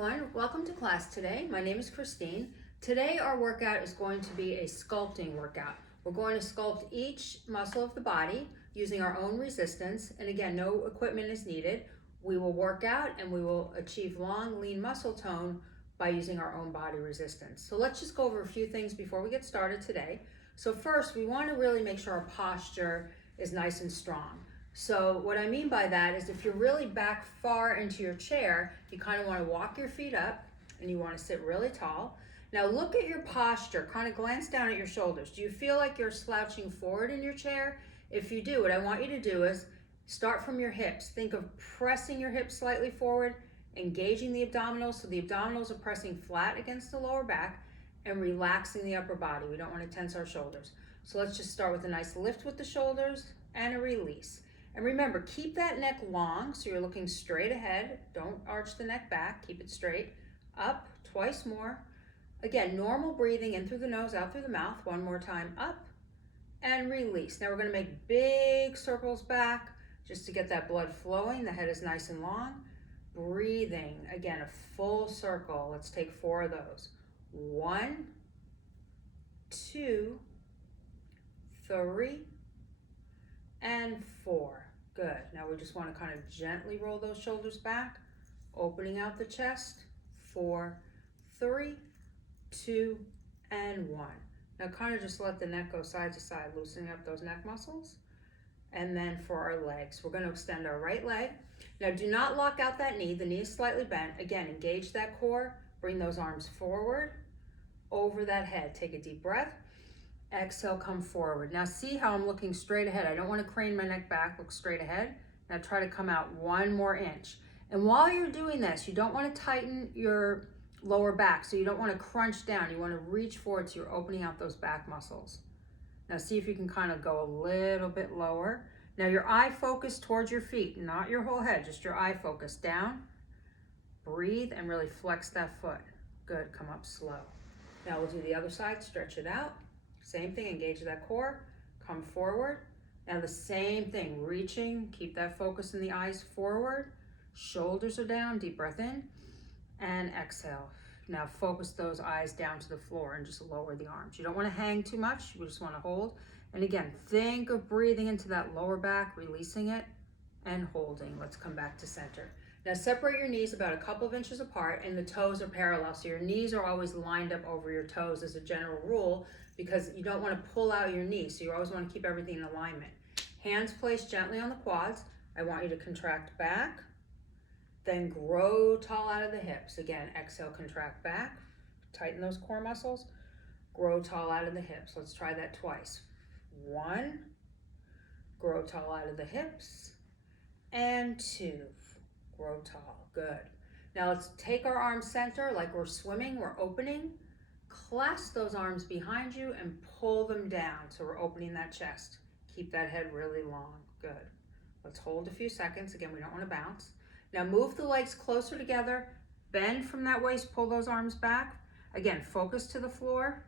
everyone, welcome to class today. My name is Christine. Today our workout is going to be a sculpting workout. We're going to sculpt each muscle of the body using our own resistance, and again, no equipment is needed. We will work out and we will achieve long, lean muscle tone by using our own body resistance. So let's just go over a few things before we get started today. So first, we want to really make sure our posture is nice and strong. So what I mean by that is if you're really back far into your chair, you kind of want to walk your feet up and you want to sit really tall. Now look at your posture, kind of glance down at your shoulders. Do you feel like you're slouching forward in your chair? If you do, what I want you to do is start from your hips. Think of pressing your hips slightly forward, engaging the abdominals so the abdominals are pressing flat against the lower back and relaxing the upper body. We don't want to tense our shoulders. So let's just start with a nice lift with the shoulders and a release. And remember, keep that neck long so you're looking straight ahead. Don't arch the neck back, keep it straight. Up, twice more. Again, normal breathing in through the nose, out through the mouth. One more time, up and release. Now we're gonna make big circles back just to get that blood flowing. The head is nice and long. Breathing, again, a full circle. Let's take 4 of those. 1, 2, 3, and 4. Good. Now we just want to kind of gently roll those shoulders back, opening out the chest. 4, 3, 2, and 1. Now kind of just let the neck go side to side, loosening up those neck muscles. And then for our legs, we're going to extend our right leg. Now do not lock out that knee. The knee is slightly bent. Again, engage that core. Bring those arms forward, over that head. Take a deep breath. Exhale, come forward. Now see how I'm looking straight ahead. I don't want to crane my neck back, look straight ahead. Now try to come out 1 more inch. And while you're doing this, you don't want to tighten your lower back, so you don't want to crunch down. You want to reach forward so you're opening out those back muscles. Now see if you can kind of go a little bit lower. Now your eye focus towards your feet, not your whole head, just your eye focus down. Breathe and really flex that foot. Good, come up slow. Now we'll do the other side, stretch it out. Same thing, engage that core, come forward. Now the same thing, reaching, keep that focus in the eyes forward. Shoulders are down, deep breath in, and exhale. Now focus those eyes down to the floor and just lower the arms. You don't want to hang too much, you just want to hold. And again, think of breathing into that lower back, releasing it, and holding. Let's come back to center. Now separate your knees about a couple of inches apart and the toes are parallel. So your knees are always lined up over your toes as a general rule because you don't want to pull out your knees. So you always want to keep everything in alignment. Hands placed gently on the quads. I want you to contract back, then grow tall out of the hips. Again, exhale, contract back, tighten those core muscles, grow tall out of the hips. Let's try that twice. 1, grow tall out of the hips, and 2. Grow tall, good. Now let's take our arms center like we're swimming, we're opening. Clasp those arms behind you and pull them down so we're opening that chest. Keep that head really long, good. Let's hold a few seconds. Again, we don't want to bounce. Now move the legs closer together, bend from that waist, pull those arms back. Again, focus to the floor,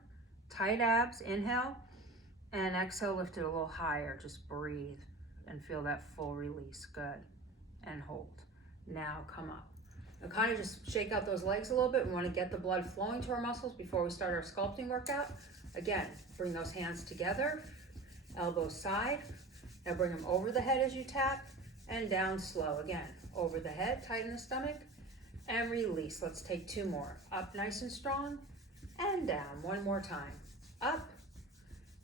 tight abs, inhale, and exhale, lift it a little higher. Just breathe and feel that full release, good, and hold. Now come up. Now kind of just shake out those legs a little bit. We want to get the blood flowing to our muscles before we start our sculpting workout. Again, bring those hands together, elbows side. Now bring them over the head as you tap and down slow. Again, over the head, tighten the stomach and release. Let's take 2 more. Up nice and strong and down. 1 more time. Up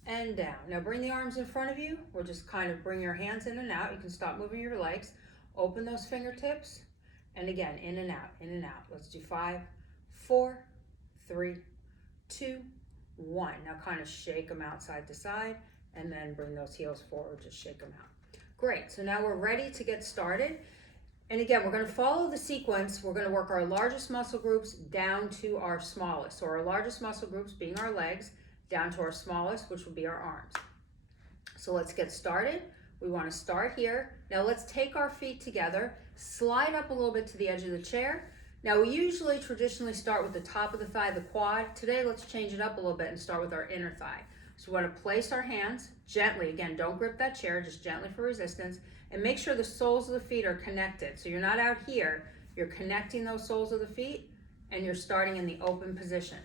and down. Now bring the arms in front of you. We'll just kind of bring your hands in and out. You can stop moving your legs. Open those fingertips, and again, in and out, in and out. Let's do 5, 4, 3, 2, 1. Now kind of shake them out side to side, and then bring those heels forward, just shake them out. Great, so now we're ready to get started. And again, we're gonna follow the sequence. We're gonna work our largest muscle groups down to our smallest. So our largest muscle groups being our legs, down to our smallest, which will be our arms. So let's get started. We want to start here. Now let's take our feet together, slide up a little bit to the edge of the chair. Now we usually traditionally start with the top of the thigh, the quad. Today let's change it up a little bit and start with our inner thigh. So we want to place our hands gently. Again, don't grip that chair, just gently for resistance. And make sure the soles of the feet are connected. So you're not out here, you're connecting those soles of the feet and you're starting in the open position.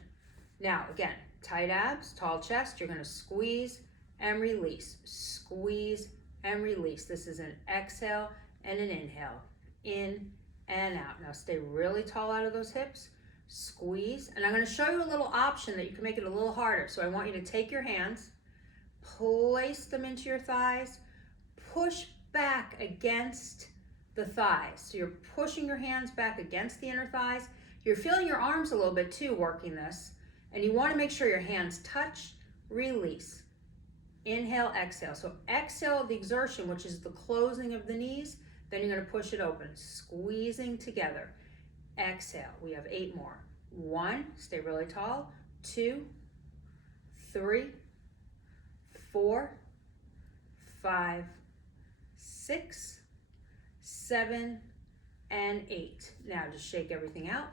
Now, again, tight abs, tall chest, you're gonna squeeze and release, squeeze and release. This is an exhale and an inhale, in and out. Now stay really tall out of those hips, squeeze, and I'm gonna show you a little option that you can make it a little harder. So I want you to take your hands, place them into your thighs, push back against the thighs. So you're pushing your hands back against the inner thighs. You're feeling your arms a little bit too working this, and you want to make sure your hands touch, release. Inhale, exhale. So exhale the exertion, which is the closing of the knees, then you're going to push it open, squeezing together. Exhale. We have 8 more. 1, stay really tall. 2, 3, 4, 5, 6, 7, and 8. Now just shake everything out.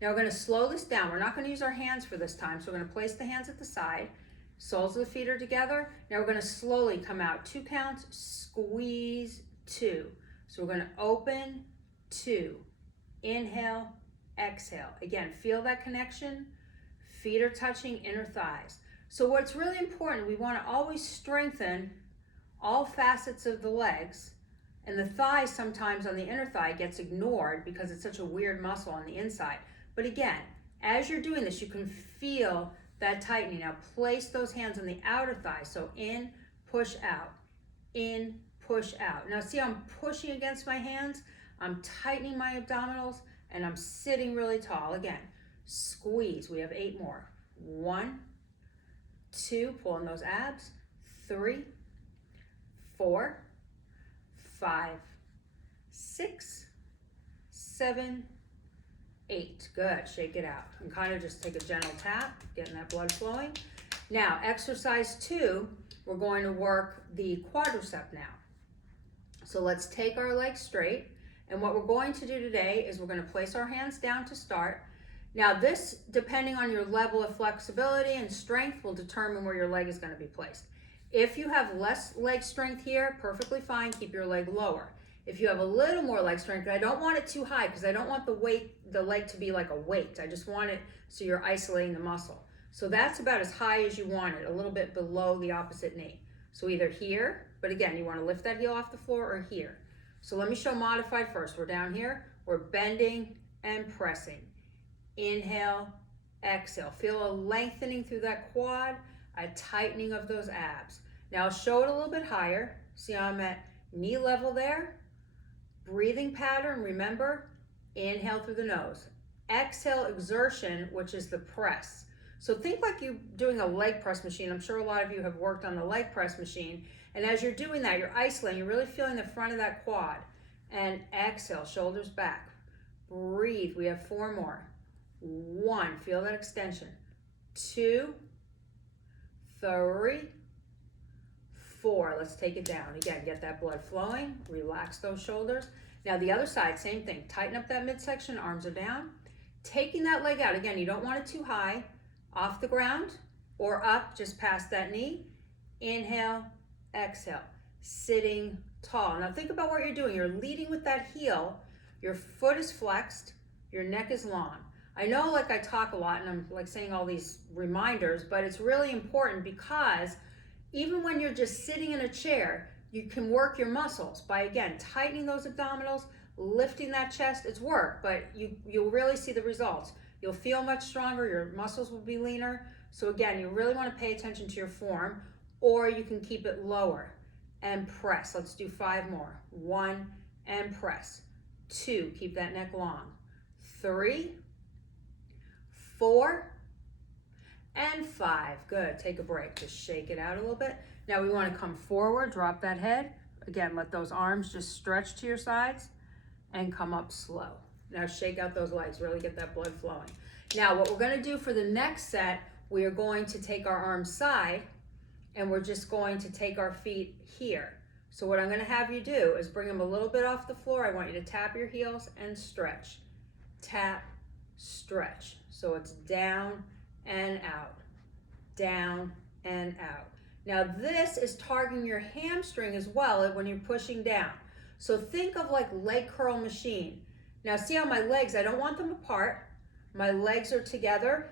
Now we're going to slow this down. We're not going to use our hands for this time, so we're going to place the hands at the side. Soles of the feet are together. Now we're going to slowly come out 2 counts, squeeze 2. So we're going to open 2, inhale, exhale. Again, feel that connection. Feet are touching inner thighs. So what's really important, we want to always strengthen all facets of the legs, and the thigh sometimes on the inner thigh gets ignored because it's such a weird muscle on the inside. But again, as you're doing this, you can feel that tightening. Now place those hands on the outer thigh. So in, push out, in, push out. Now see how I'm pushing against my hands? I'm tightening my abdominals and I'm sitting really tall. Again, squeeze. We have 8 more. 1, 2, pull in those abs. 3, 4, 5, 6, 7, 8. Good. Shake it out. And kind of just take a gentle tap, getting that blood flowing. Now, exercise 2, we're going to work the quadricep now. So let's take our legs straight. And what we're going to do today is we're going to place our hands down to start. Now this, depending on your level of flexibility and strength, will determine where your leg is going to be placed. If you have less leg strength here, perfectly fine, keep your leg lower. If you have a little more leg strength, I don't want it too high because I don't want the leg to be like a weight. I just want it so you're isolating the muscle. So that's about as high as you want it, a little bit below the opposite knee. So either here, but again, you want to lift that heel off the floor, or here. So let me show modified first. We're down here, we're bending and pressing. Inhale, exhale. Feel a lengthening through that quad, a tightening of those abs. Now I'll show it a little bit higher. See how I'm at knee level there? Breathing pattern, remember, inhale through the nose. Exhale, exertion, which is the press. So think like you're doing a leg press machine. I'm sure a lot of you have worked on the leg press machine. And as you're doing that, you're isolating, you're really feeling the front of that quad. And exhale, shoulders back. Breathe, we have 4 more. 1, feel that extension. 2, 3, 4, let's take it down. Again, get that blood flowing, relax those shoulders. Now the other side, same thing. Tighten up that midsection, arms are down. Taking that leg out, again, you don't want it too high, off the ground or up just past that knee. Inhale, exhale, sitting tall. Now think about what you're doing. You're leading with that heel, your foot is flexed, your neck is long. I know like I talk a lot and I'm like saying all these reminders, but it's really important because even when you're just sitting in a chair, you can work your muscles by, again, tightening those abdominals, lifting that chest. It's work, but you'll really see the results. You'll feel much stronger, your muscles will be leaner. So again, you really want to pay attention to your form, or you can keep it lower and press. Let's do 5 more. 1 and press. 2, keep that neck long. 3, 4, and 5. Good. Take a break. Just shake it out a little bit. Now we want to come forward, drop that head. Again, let those arms just stretch to your sides and come up slow. Now shake out those legs, really get that blood flowing. Now what we're going to do for the next set, we are going to take our arms side and we're just going to take our feet here. So what I'm going to have you do is bring them a little bit off the floor. I want you to tap your heels and stretch. Tap, stretch. So it's down and out, down and out. Now this is targeting your hamstring as well when you're pushing down. So think of like leg curl machine. Now see how my legs, I don't want them apart. my legs are together,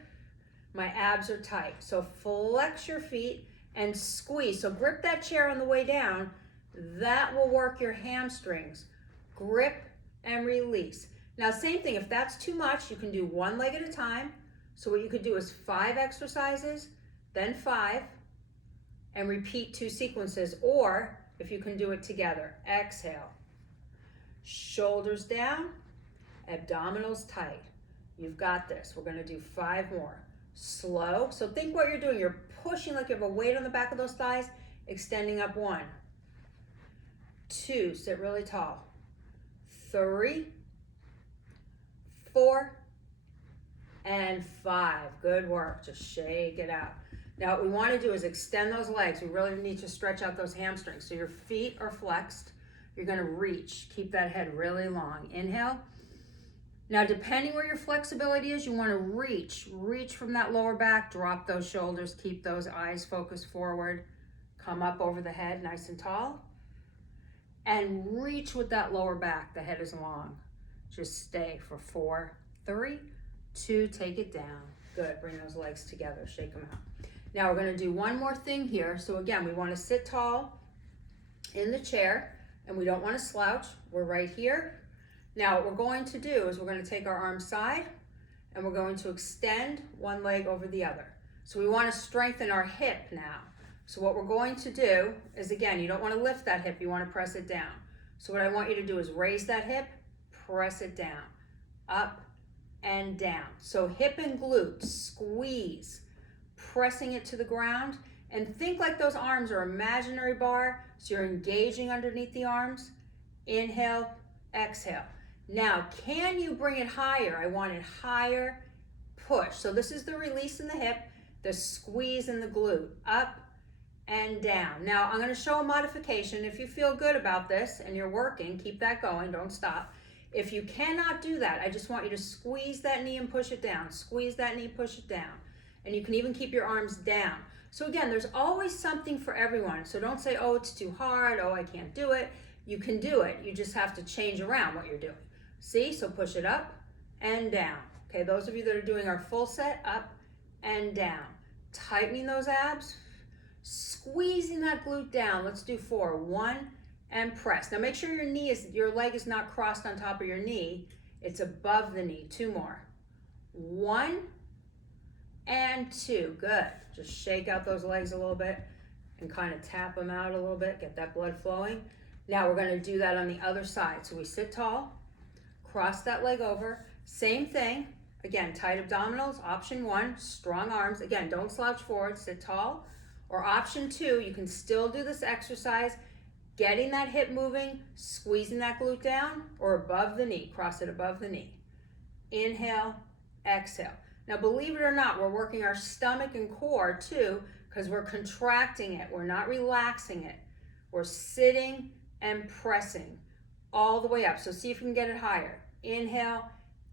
my abs are tight. So flex your feet and squeeze. So grip that chair on the way down. That will work your hamstrings. Grip and release. Now, same thing, if that's too much, you can do one leg at a time. So what you could do is 5 exercises, then 5, and repeat 2 sequences, or if you can do it together, exhale. Shoulders down, abdominals tight. You've got this. We're gonna do 5 more. Slow, so think what you're doing. You're pushing like you have a weight on the back of those thighs, extending up 1, 2, sit really tall, 3, 4, and 5. Good work, just shake it out. Now what we wanna do is extend those legs. We really need to stretch out those hamstrings. So your feet are flexed. You're gonna reach, keep that head really long. Inhale. Now depending where your flexibility is, you wanna reach from that lower back, drop those shoulders, keep those eyes focused forward, come up over the head nice and tall, and reach with that lower back, the head is long. Just stay for 4, 3, 2, take it down. Good, bring those legs together, shake them out. Now we're gonna do one more thing here. So again, we wanna sit tall in the chair and we don't wanna slouch. We're right here. Now what we're going to do is we're gonna take our arms side and we're going to extend one leg over the other. So we wanna strengthen our hip now. So what we're going to do is, again, you don't wanna lift that hip, you wanna press it down. So what I want you to do is raise that hip, press it down, up and down. So hip and glute, squeeze, pressing it to the ground, and think like those arms are imaginary bar, so you're engaging underneath the arms. Inhale, exhale. Now, can you bring it higher? I want it higher, push. So this is the release in the hip, the squeeze in the glute, up and down. Now, I'm gonna show a modification. If you feel good about this and you're working, keep that going, don't stop. If you cannot do that, I just want you to squeeze that knee and push it down. Squeeze that knee, push it down. And you can even keep your arms down. So again, there's always something for everyone. So don't say, oh, it's too hard, oh, I can't do it. You can do it, you just have to change around what you're doing. See, so push it up and down. Okay, those of you that are doing our full set, up and down. Tightening those abs, squeezing that glute down. Let's do 4, 1, and press. Now make sure your leg is not crossed on top of your knee. It's above the knee. 2 more. 1 and 2. Good. Just shake out those legs a little bit and kind of tap them out a little bit. Get that blood flowing. Now we're going to do that on the other side. So we sit tall, cross that leg over. Same thing. Again, tight abdominals. Option 1, strong arms. Again, don't slouch forward. Sit tall. Or option 2, you can still do this exercise, getting that hip moving, squeezing that glute down, or above the knee. Cross it above the knee. Inhale, exhale. Now, believe it or not, we're working our stomach and core too, because we're contracting it. We're not relaxing it. We're sitting and pressing all the way up. So see if you can get it higher. Inhale,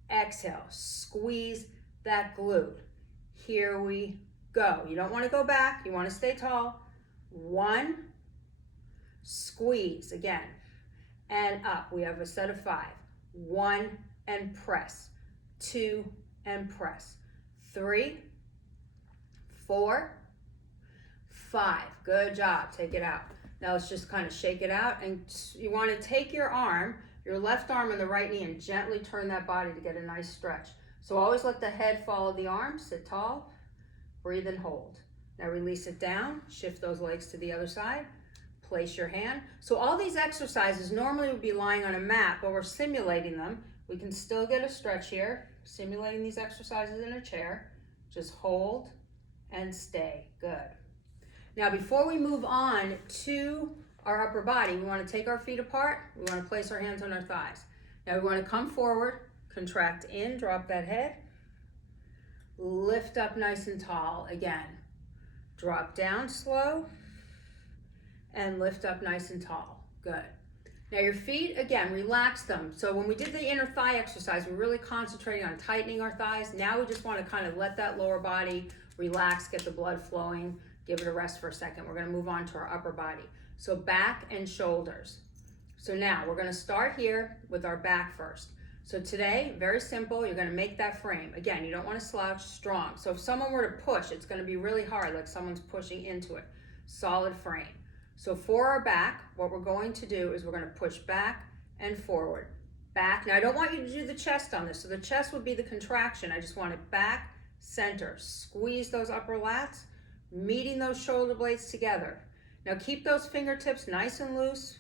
exhale. Squeeze that glute. Here we go. You don't want to go back. You want to stay tall. 1, squeeze again, and up. We have a set of 5. 1 and press. 2 and press. 3, 4, 5. Good job. Take it out. Now let's just kind of shake it out, and you want to take your arm, your left arm and the right knee, and gently turn that body to get a nice stretch. So always let the head follow the arm. Sit tall, breathe and hold. Now release it down, shift those legs to the other side, place your hand. So all these exercises normally would be lying on a mat, but we're simulating them. We can still get a stretch here, simulating these exercises in a chair. Just hold and stay. Good. Now before we move on to our upper body, we want to take our feet apart. We want to place our hands on our thighs. Now we want to come forward, contract in, drop that head, lift up nice and tall again. Drop down slow and lift up nice and tall. Good. Now your feet, again, relax them. So when we did the inner thigh exercise, we're really concentrating on tightening our thighs. Now we just want to kind of let that lower body relax, get the blood flowing, give it a rest for a second. We're going to move on to our upper body. So back and shoulders. So now we're going to start here with our back first. So today, very simple, you're gonna make that frame. Again, you don't wanna slouch, strong. So if someone were to push, it's gonna be really hard, like someone's pushing into it. Solid frame. So for our back, what we're going to do is we're gonna push back and forward. Back, now I don't want you to do the chest on this, so the chest would be the contraction. I just want it back, center. Squeeze those upper lats, meeting those shoulder blades together. Now keep those fingertips nice and loose,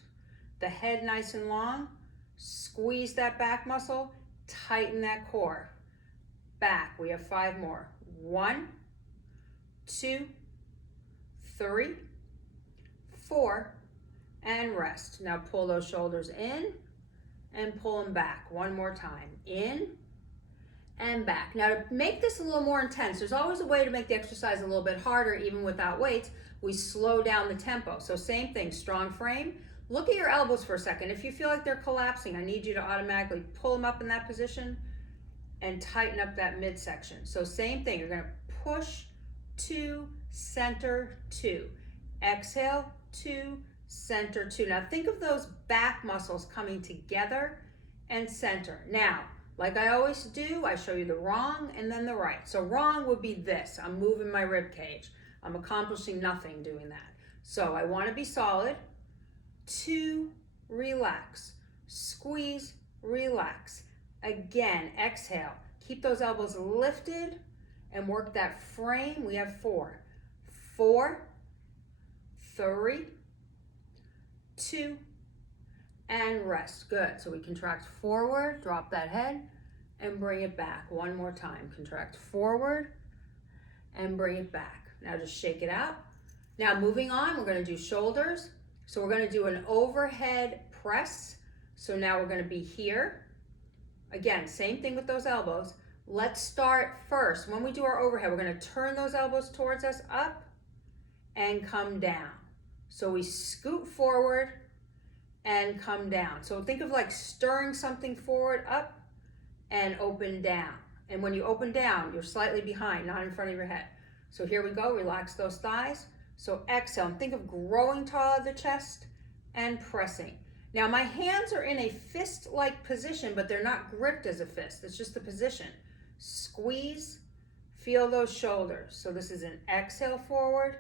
the head nice and long. Squeeze that back muscle, tighten that core. Back, we have 5 more. 1, 2, 3, 4, and rest. Now pull those shoulders in and pull them back. One more time. In and back. Now to make this a little more intense, there's always a way to make the exercise a little bit harder even without weights. We slow down the tempo. So same thing, strong frame. Look at your elbows for a second. If you feel like they're collapsing, I need you to automatically pull them up in that position and tighten up that midsection. So same thing, you're gonna push to center 2. Exhale, 2, center 2. Now think of those back muscles coming together and center. Now, like I always do, I show you the wrong and then the right. So wrong would be this. I'm moving my rib cage. I'm accomplishing nothing doing that. So I wanna be solid. 2, relax. Squeeze, relax. Again, exhale. Keep those elbows lifted and work that frame. We have 4. 4, 3, 2, and rest. Good. So we contract forward, drop that head, and bring it back. One more time. Contract forward and bring it back. Now just shake it out. Now moving on, we're going to do shoulders. So we're going to do an overhead press. So now we're going to be here. Again, same thing with those elbows. Let's start first. When we do our overhead, we're going to turn those elbows towards us, up and come down. So we scoot forward and come down. So think of like stirring something forward, up and open down. And when you open down, you're slightly behind, not in front of your head. So here we go, relax those thighs. So exhale, and think of growing tall at the chest and pressing. Now my hands are in a fist-like position, but they're not gripped as a fist. It's just the position. Squeeze, feel those shoulders. So this is an exhale forward,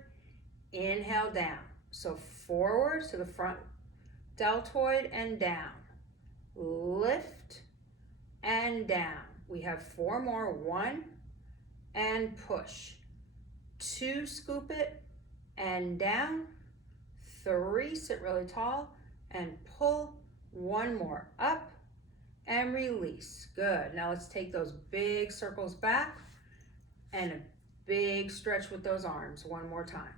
inhale down. So forward to the front deltoid and down. Lift and down. We have 4 more. 1 and push. 2, scoop it and down. 3, sit really tall and pull. 1 more, up and release. Good. Now let's take those big circles back and a big stretch with those arms. 1 more time.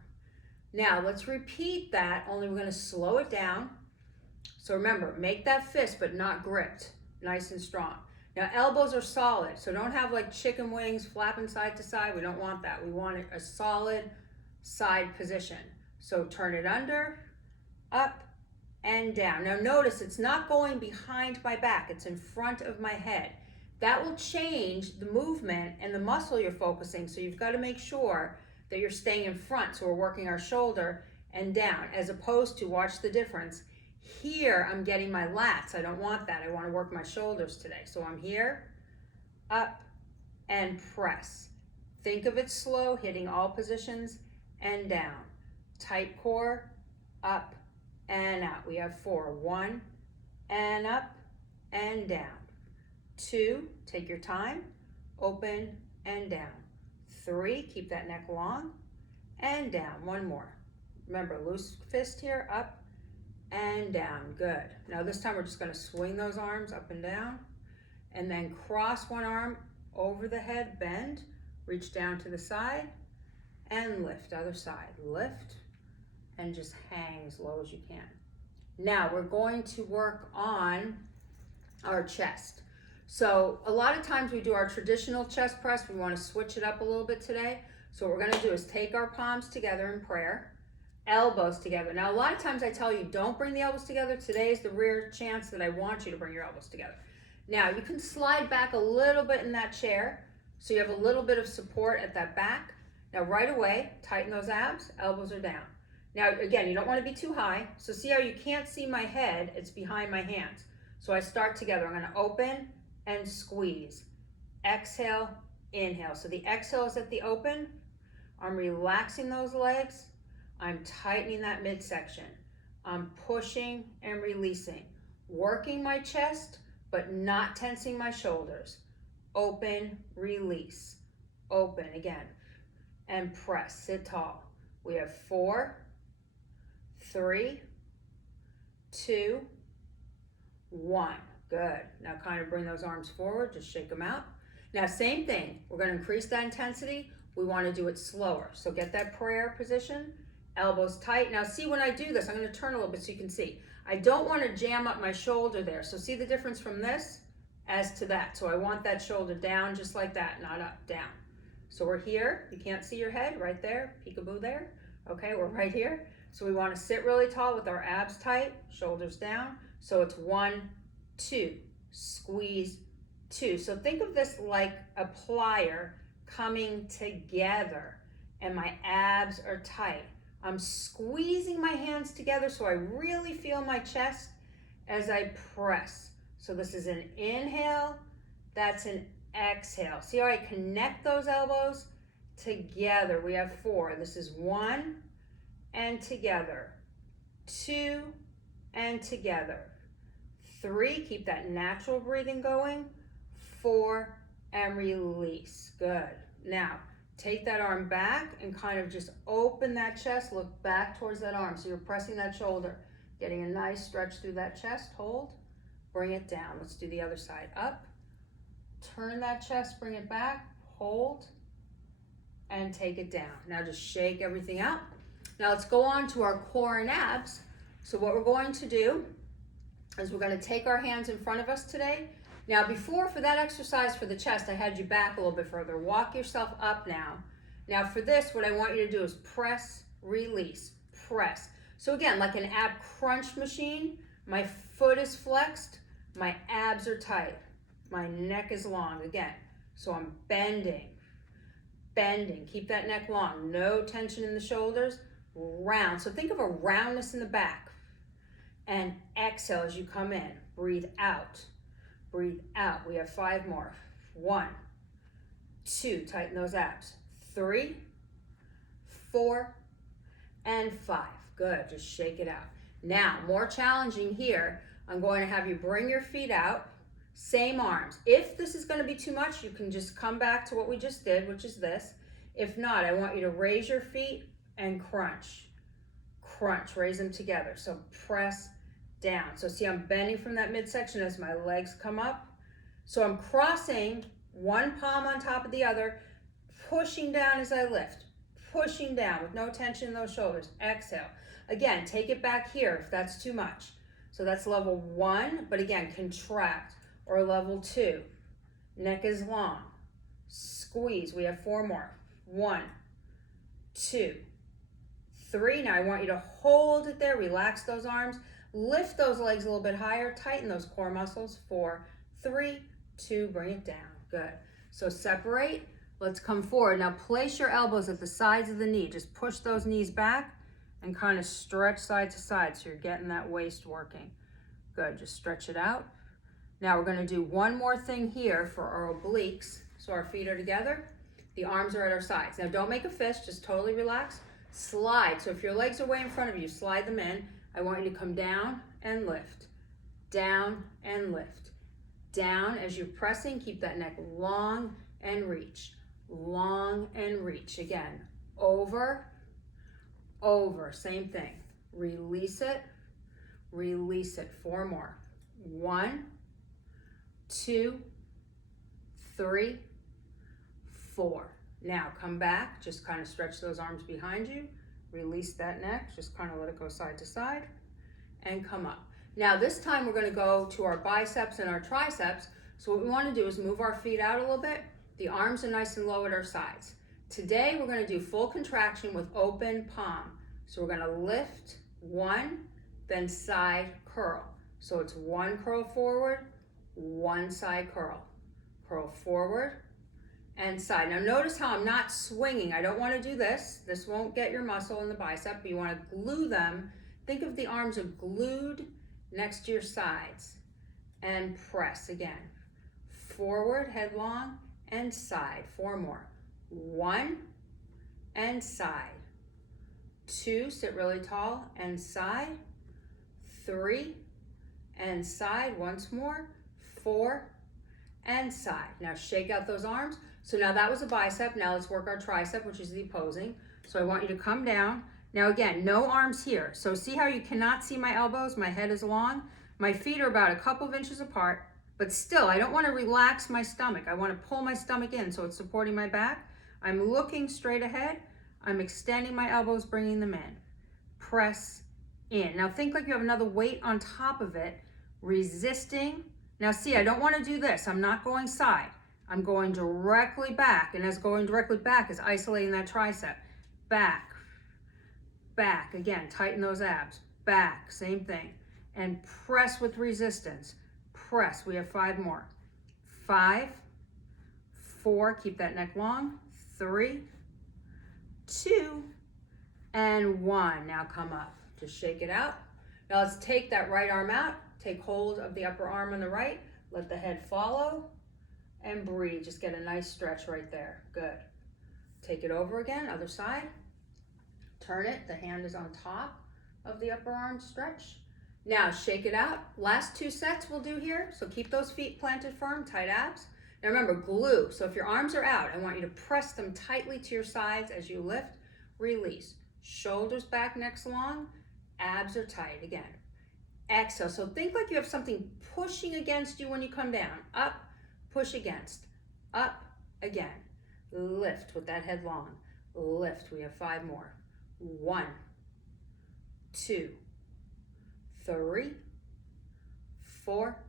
Now let's repeat that, only we're going to slow it down. So remember, make that fist but not gripped, nice and strong. Now elbows are solid, so don't have like chicken wings flapping side to side. We don't want that. We want a solid side position. So turn it under, up and down. Now notice it's not going behind my back, it's in front of my head. That will change the movement and the muscle you're focusing, so you've got to make sure that you're staying in front. So we're working our shoulder and down, as opposed to, watch the difference. Here, I'm getting my lats. I don't want that. I want to work my shoulders today. So I'm here, up, and press. Think of it slow, hitting all positions, and down. Tight core, up, and out. We have 4. 1, and up, and down. 2, take your time, open, and down. 3, keep that neck long, and down. 1 more. Remember, loose fist here, up and down. Good. Now this time we're just going to swing those arms up and down, and then cross one arm over the head, bend, reach down to the side, and lift. Other side. Lift, and just hang as low as you can. Now we're going to work on our chest. So a lot of times we do our traditional chest press. We want to switch it up a little bit today. So what we're going to do is take our palms together in prayer, elbows together. Now a lot of times I tell you, don't bring the elbows together. Today is the rare chance that I want you to bring your elbows together. Now you can slide back a little bit in that chair so you have a little bit of support at that back. Now right away, tighten those abs, elbows are down. Now again, you don't want to be too high. So see how you can't see my head, it's behind my hands. So I start together. I'm going to open and squeeze. Exhale, inhale. So the exhale is at the open. I'm relaxing those legs. I'm tightening that midsection. I'm pushing and releasing. Working my chest, but not tensing my shoulders. Open, release. Open again. And press, sit tall. We have 4, 3, 2, 1. Good. Now kind of bring those arms forward, just shake them out. Now same thing, we're going to increase that intensity. We want to do it slower. So get that prayer position, elbows tight. Now see, when I do this, I'm going to turn a little bit so you can see. I don't want to jam up my shoulder there. So see the difference from this as to that. So I want that shoulder down just like that, not up, down. So we're here. You can't see your head right there, peekaboo there. Okay, we're right here. So we want to sit really tall with our abs tight, shoulders down. So it's 1, 2, squeeze, 2. So think of this like a plier coming together, and my abs are tight. I'm squeezing my hands together so I really feel my chest as I press. So this is an inhale, that's an exhale. See how I connect those elbows together? We have 4. This is 1 and together, 2 and together, 3. Keep that natural breathing going. 4 and release. Good. Now take that arm back and kind of just open that chest. Look back towards that arm. So you're pressing that shoulder, getting a nice stretch through that chest. Hold. Bring it down. Let's do the other side. Up. Turn that chest, bring it back, hold, and take it down. Now just shake everything out. Now let's go on to our core and abs. So what we're going to do is we're going to take our hands in front of us today. Now before, for that exercise for the chest, I had you back a little bit further. Walk yourself up now. Now for this, what I want you to do is press, release, press. So again, like an ab crunch machine, my foot is flexed, my abs are tight. My neck is long again. So I'm bending, bending. Keep that neck long. No tension in the shoulders. Round. So think of a roundness in the back. And exhale as you come in. Breathe out. Breathe out. We have 5 more. 1, 2. Tighten those abs. 3, 4, and 5. Good. Just shake it out. Now, more challenging here. I'm going to have you bring your feet out. Same arms. If this is going to be too much, you can just come back to what we just did, which is this. If not, I want you to raise your feet and crunch. Crunch, raise them together. So press down. So see, I'm bending from that midsection as my legs come up. So I'm crossing one palm on top of the other, pushing down as I lift. Pushing down with no tension in those shoulders. Exhale. Again, take it back here if that's too much. So that's level 1, but again, contract. Or level 2, neck is long, squeeze. We have 4 more. 1, 2, 3. Now I want you to hold it there, relax those arms, lift those legs a little bit higher, tighten those core muscles. 4, 3, 2, bring it down. Good. So separate, let's come forward. Now place your elbows at the sides of the knee. Just push those knees back and kind of stretch side to side so you're getting that waist working. Good, just stretch it out. Now we're going to do one more thing here for our obliques. So our feet are together, the arms are at our sides. Now don't make a fist, just totally relax. Slide. So if your legs are way in front of you, slide them in. I want you to come down and lift. Down and lift. Down as you're pressing, keep that neck long and reach. Long and reach. Again, over, over. Same thing. Release it. Release it. 4 more. 1, 2, 3, 4. Now come back, just kind of stretch those arms behind you, release that neck, just kind of let it go side to side, and come up. Now this time we're going to go to our biceps and our triceps. So what we want to do is move our feet out a little bit. The arms are nice and low at our sides. Today we're going to do full contraction with open palm. So we're going to lift 1, then side curl. So it's 1 curl forward, 1 side curl. Curl forward and side. Now notice how I'm not swinging. I don't want to do this. This won't get your muscle in the bicep, but you want to glue them. Think of the arms are glued next to your sides. And press again. forward, head long, and side. 4 more. 1, and side. 2, sit really tall, and side. 3, and side, once more. 4, and side. Now shake out those arms. So now that was a bicep. Now let's work our tricep, which is the opposing. So I want you to come down. Now again, no arms here. So see how you cannot see my elbows? My head is long. My feet are about a couple of inches apart, but still I don't want to relax my stomach. I want to pull my stomach in so it's supporting my back. I'm looking straight ahead. I'm extending my elbows, bringing them in. Press in. Now think like you have another weight on top of it, resisting. Now see, I don't want to do this. I'm not going side. I'm going directly back, and as going directly back is isolating that tricep. Back, back, again, tighten those abs. Back, same thing. And press with resistance. Press, we have 5 more. 5, 4, keep that neck long. 3, 2, and 1. Now come up, just shake it out. Now let's take that right arm out. Take hold of the upper arm on the right, let the head follow, and breathe. Just get a nice stretch right there. Good. Take it over again, other side. Turn it, the hand is on top of the upper arm, stretch. Now shake it out. Last 2 sets we'll do here, so keep those feet planted firm, tight abs. Now remember, glue. So if your arms are out, I want you to press them tightly to your sides as you lift, release. Shoulders back, necks long, abs are tight again. Exhale, so think like you have something pushing against you when you come down. Up, push against, up, again. Lift with that head long. Lift, we have 5 more. 1, 2, 3, 4,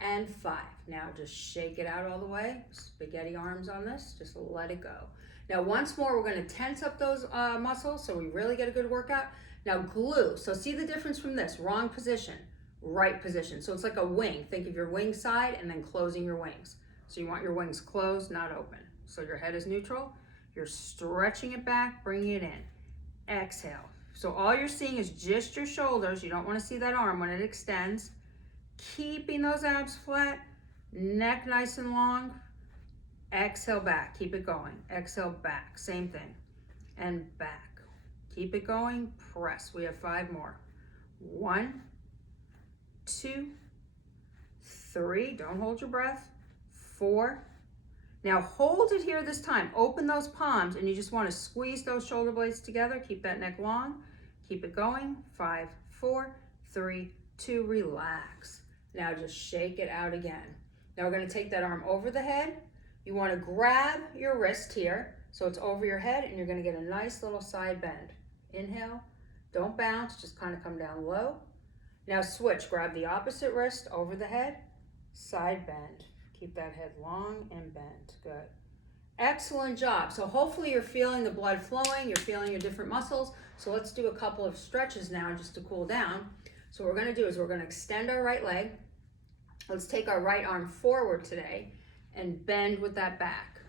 and 5. Now just shake it out all the way. Spaghetti arms on this, just let it go. Now once more, we're gonna tense up those muscles so we really get a good workout. Now glue, so see the difference from this, wrong position, right position. So it's like a wing, think of your wing side and then closing your wings. So you want your wings closed, not open. So your head is neutral, you're stretching it back, bringing it in. Exhale. So all you're seeing is just your shoulders, you don't wanna see that arm when it extends. Keeping those abs flat, neck nice and long. Exhale back, keep it going. Exhale back, same thing. And back. Keep it going, press. We have 5 more. 1, 2, 3, don't hold your breath. 4. Now hold it here this time. Open those palms and you just want to squeeze those shoulder blades together. Keep that neck long. Keep it going. 5, 4, 3, 2, relax. Now just shake it out again. Now we're going to take that arm over the head. You want to grab your wrist here so it's over your head and you're going to get a nice little side bend. Inhale, don't bounce, just kind of come down low. Now switch, grab the opposite wrist over the head, side bend. Keep that head long and bent, good. Excellent job. So hopefully you're feeling the blood flowing, you're feeling your different muscles. So let's do a couple of stretches now just to cool down. So what we're gonna do is we're gonna extend our right leg. Let's take our right arm forward today and bend with that back.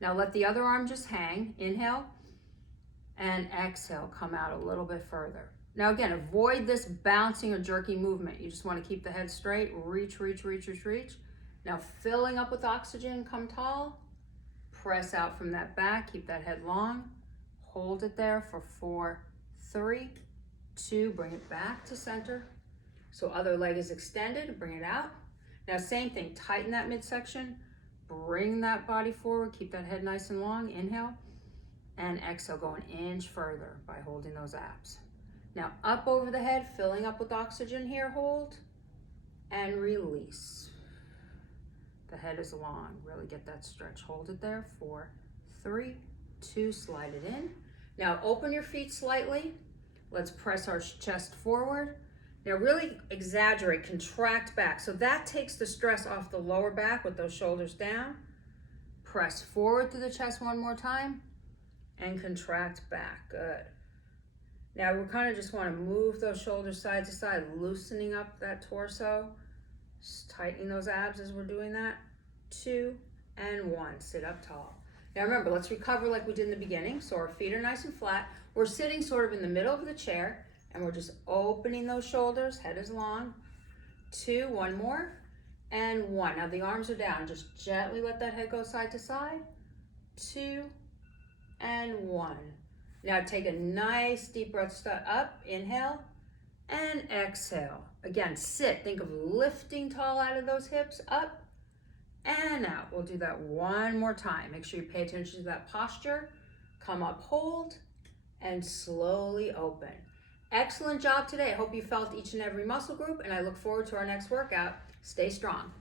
Now let the other arm just hang, inhale, and exhale, come out a little bit further. Now again, avoid this bouncing or jerky movement. You just want to keep the head straight, reach, reach, reach, reach, reach. Now filling up with oxygen, come tall, press out from that back, keep that head long, hold it there for 4, 3, 2, bring it back to center. So other leg is extended, bring it out. Now same thing, tighten that midsection, bring that body forward, keep that head nice and long, inhale, and exhale, go an inch further by holding those abs. Now up over the head, filling up with oxygen here, hold, and release. The head is long, really get that stretch. Hold it there, 4, 3, 2, slide it in. Now open your feet slightly. Let's press our chest forward. Now really exaggerate, contract back. So that takes the stress off the lower back with those shoulders down. Press forward through the chest one more time and contract back, good. Now we kind of just want to move those shoulders side to side, loosening up that torso, just tightening those abs as we're doing that. 2 and 1, sit up tall. Now remember, let's recover like we did in the beginning. So our feet are nice and flat. We're sitting sort of in the middle of the chair and we're just opening those shoulders, head is long. 2, 1 more, and 1. Now the arms are down. Just gently let that head go side to side. 2 and 1. Now take a nice deep breath up, inhale, and exhale. Again, sit. Think of lifting tall out of those hips, up and out. We'll do that one more time. Make sure you pay attention to that posture. Come up, hold, and slowly open. Excellent job today. I hope you felt each and every muscle group, and I look forward to our next workout. Stay strong.